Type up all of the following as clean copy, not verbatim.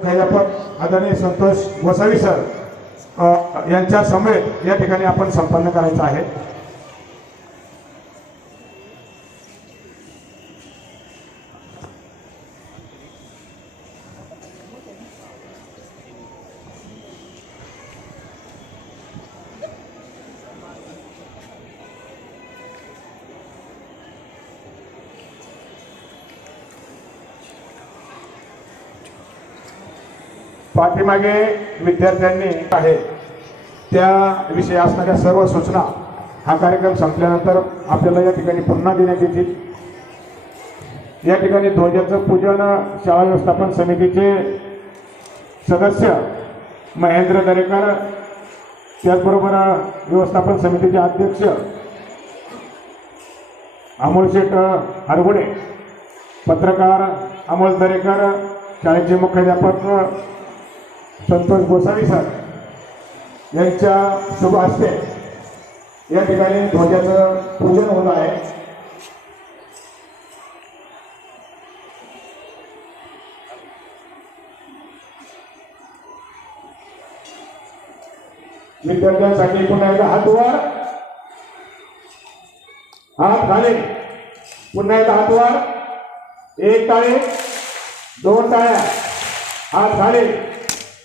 प्राध्यापक आदरणीय संतोष गोसावी सर यांच्या समेत या ठिकाणी आपण संपन्न करायचं आहे। पाठीमागे विद्यार्थ्यांनी आहे त्याविषयी असणाऱ्या सर्व सूचना हा कार्यक्रम संपल्यानंतर आपल्याला या ठिकाणी पुन्हा देण्यात येतील। या ठिकाणी ध्वजाचं पूजन शाळा व्यवस्थापन समितीचे सदस्य महेंद्र दरेकर, त्याचबरोबर व्यवस्थापन समितीचे अध्यक्ष अमोल शेठ हरगुडे, पत्रकार अमोल दरेकर, शाळेचे मुख्याध्यापक संतोष गोसावी सर यांच्या शुभ हस्ते या ठिकाणी ध्वजाचं पूजन होत आहे। विद्यार्थ्यांसाठी पुन्हा एकदा हात वर, हात खाली, पुन्हा एकदा हात वर, एक टाळी, दोन टाळ्या, हात खाली,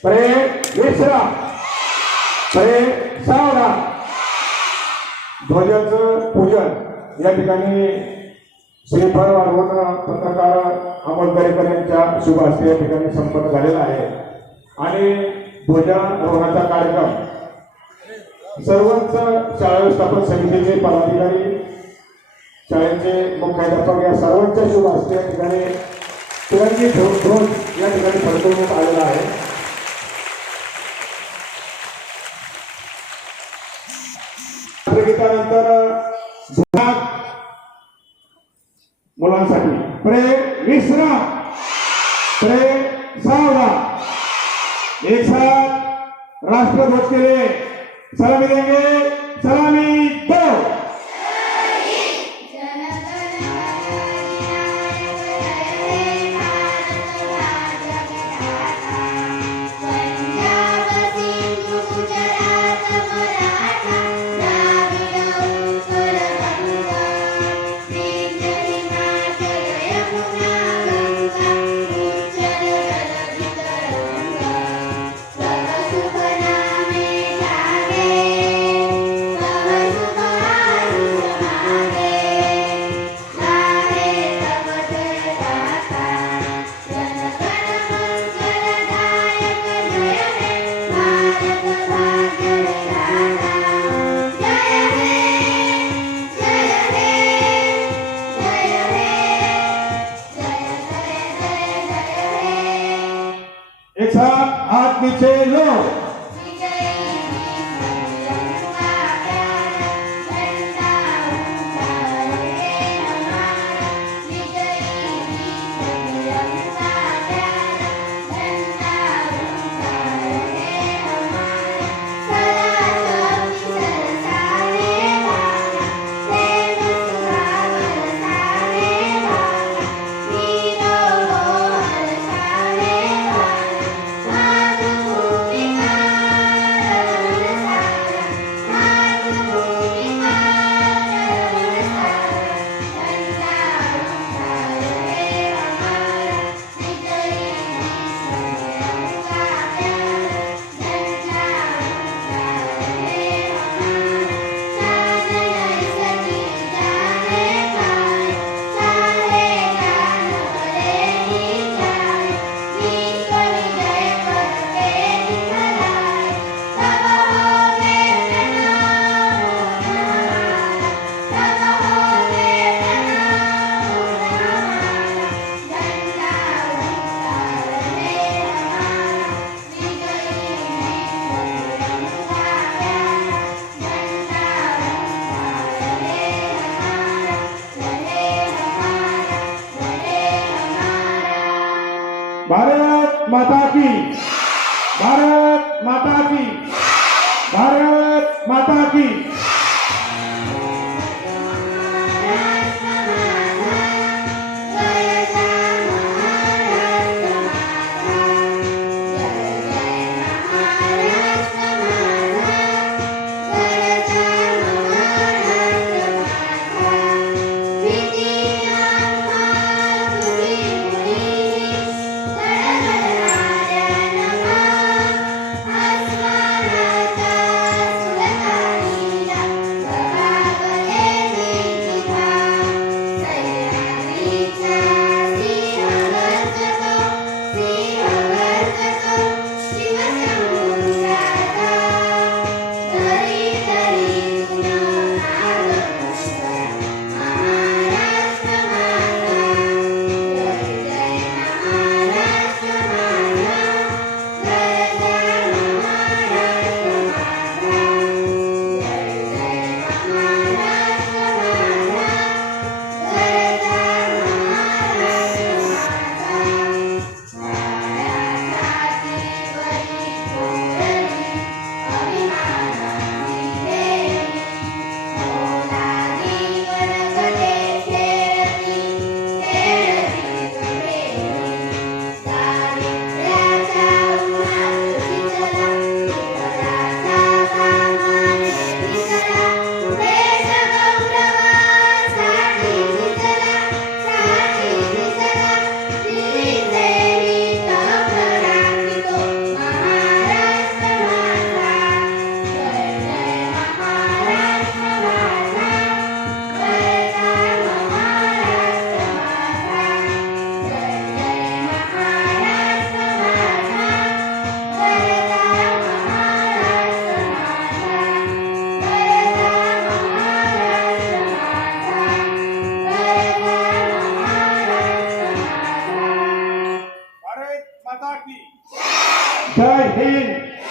प्रेम विश्राम, प्रेम सावधान। ध्वजाचं पूजन या ठिकाणी श्रीफळ वाढवून पत्रकार अमोल दरेकर यांच्या शुभ हस्ते या ठिकाणी संपन्न झालेला आहे आणि ध्वजारोहणाचा कार्यक्रम सर्वच शाळा व्यवस्थापन समितीचे पदाधिकारी, शाळेचे मुख्याध्यापक या सर्वांच्या शुभ हस्ते या ठिकाणी तिरंगी ध्वज या ठिकाणी फडकवण्यात आलेला आहे। राष्ट्रगीतानंतर मुलांसाठी प्रेम विश्राम, प्रेम सावधान, एक साथ राष्ट्रध्वज के लिए सलामी देंगे। सलामी दो। एक साथ हाथ नीचे लो। भारत माता की, भारत माता की, भारत माता की। जय हिंद.